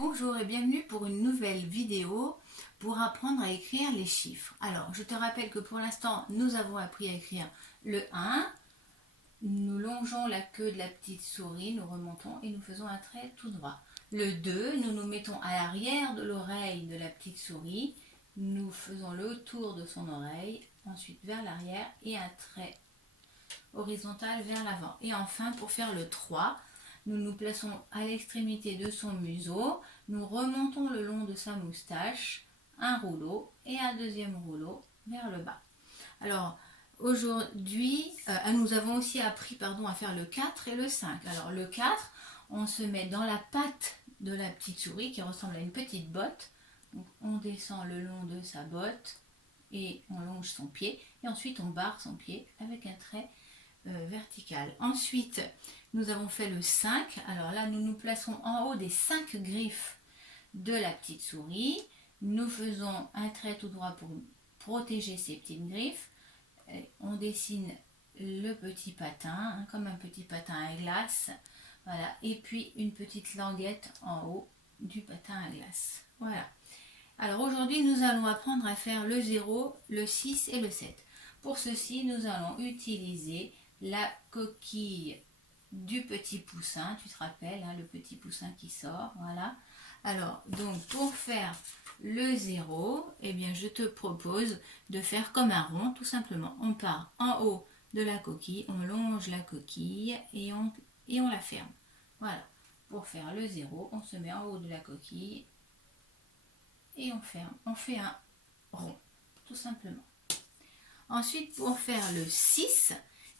Bonjour et bienvenue pour une nouvelle vidéo pour apprendre à écrire les chiffres. Alors, je te rappelle que pour l'instant, nous avons appris à écrire le 1. Nous longeons la queue de la petite souris, nous remontons et nous faisons un trait tout droit. Le 2, nous nous mettons à l'arrière de l'oreille de la petite souris. Nous faisons le tour de son oreille, ensuite vers l'arrière et un trait horizontal vers l'avant. Et enfin, pour faire le 3, nous nous plaçons à l'extrémité de son museau, nous remontons le long de sa moustache, un rouleau et un deuxième rouleau vers le bas. Alors, aujourd'hui, nous avons aussi appris à faire le 4 et le 5. Alors, le 4, on se met dans la patte de la petite souris qui ressemble à une petite botte. Donc, on descend le long de sa botte et on longe son pied. Et ensuite, on barre son pied avec un trait vertical. Ensuite, nous avons fait le 5. Alors là, nous nous plaçons en haut des 5 griffes de la petite souris. Nous faisons un trait tout droit pour protéger ces petites griffes. On dessine le petit patin, comme un petit patin à glace. Voilà. Et puis une petite languette en haut du patin à glace. Voilà. Alors aujourd'hui, nous allons apprendre à faire le 0, le 6 et le 7. Pour ceci, nous allons utiliser la coquille du petit poussin, tu te rappelles, le petit poussin qui sort, voilà. Alors, donc, pour faire le 0, eh bien, je te propose de faire comme un rond, tout simplement. On part en haut de la coquille, on longe la coquille et on la ferme. Voilà. Pour faire le 0, on se met en haut de la coquille et on ferme. On fait un rond, tout simplement. Ensuite, pour faire le 6,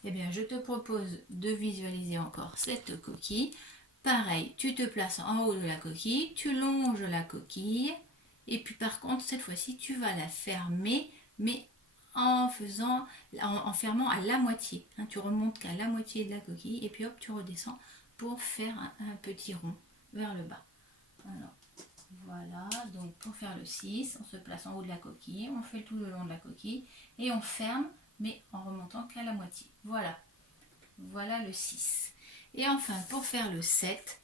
eh bien, je te propose de visualiser encore cette coquille. Pareil, tu te places en haut de la coquille, tu longes la coquille, et puis par contre, cette fois-ci, tu vas la fermer, mais en fermant à la moitié. Tu remontes qu'à la moitié de la coquille, et puis hop, tu redescends pour faire un petit rond vers le bas. Alors, voilà, donc pour faire le 6, on se place en haut de la coquille, on fait tout le long de la coquille, et on ferme, mais en remontant qu'à la moitié. Voilà, voilà le 6. Et enfin, pour faire le 7,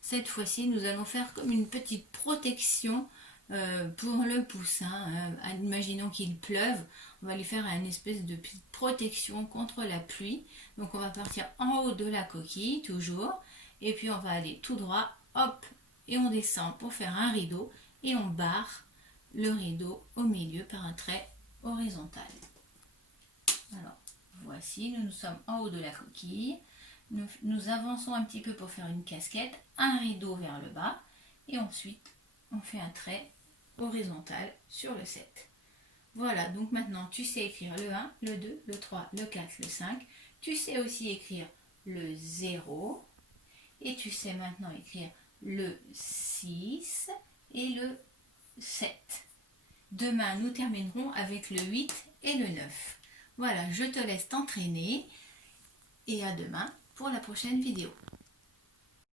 cette fois-ci, nous allons faire comme une petite protection pour le poussin. Imaginons qu'il pleuve, on va lui faire une espèce de petite protection contre la pluie. Donc on va partir en haut de la coquille, toujours, et puis on va aller tout droit, hop, et on descend pour faire un rideau, et on barre le rideau au milieu par un trait horizontal. Alors, voici, nous sommes en haut de la coquille. Nous avançons un petit peu pour faire une casquette, un rideau vers le bas, et ensuite, on fait un trait horizontal sur le 7. Voilà, donc maintenant, tu sais écrire le 1, le 2, le 3, le 4, le 5. Tu sais aussi écrire le 0. Et tu sais maintenant écrire le 6 et le 7. Demain, nous terminerons avec le 8 et le 9. Voilà, je te laisse t'entraîner et à demain pour la prochaine vidéo.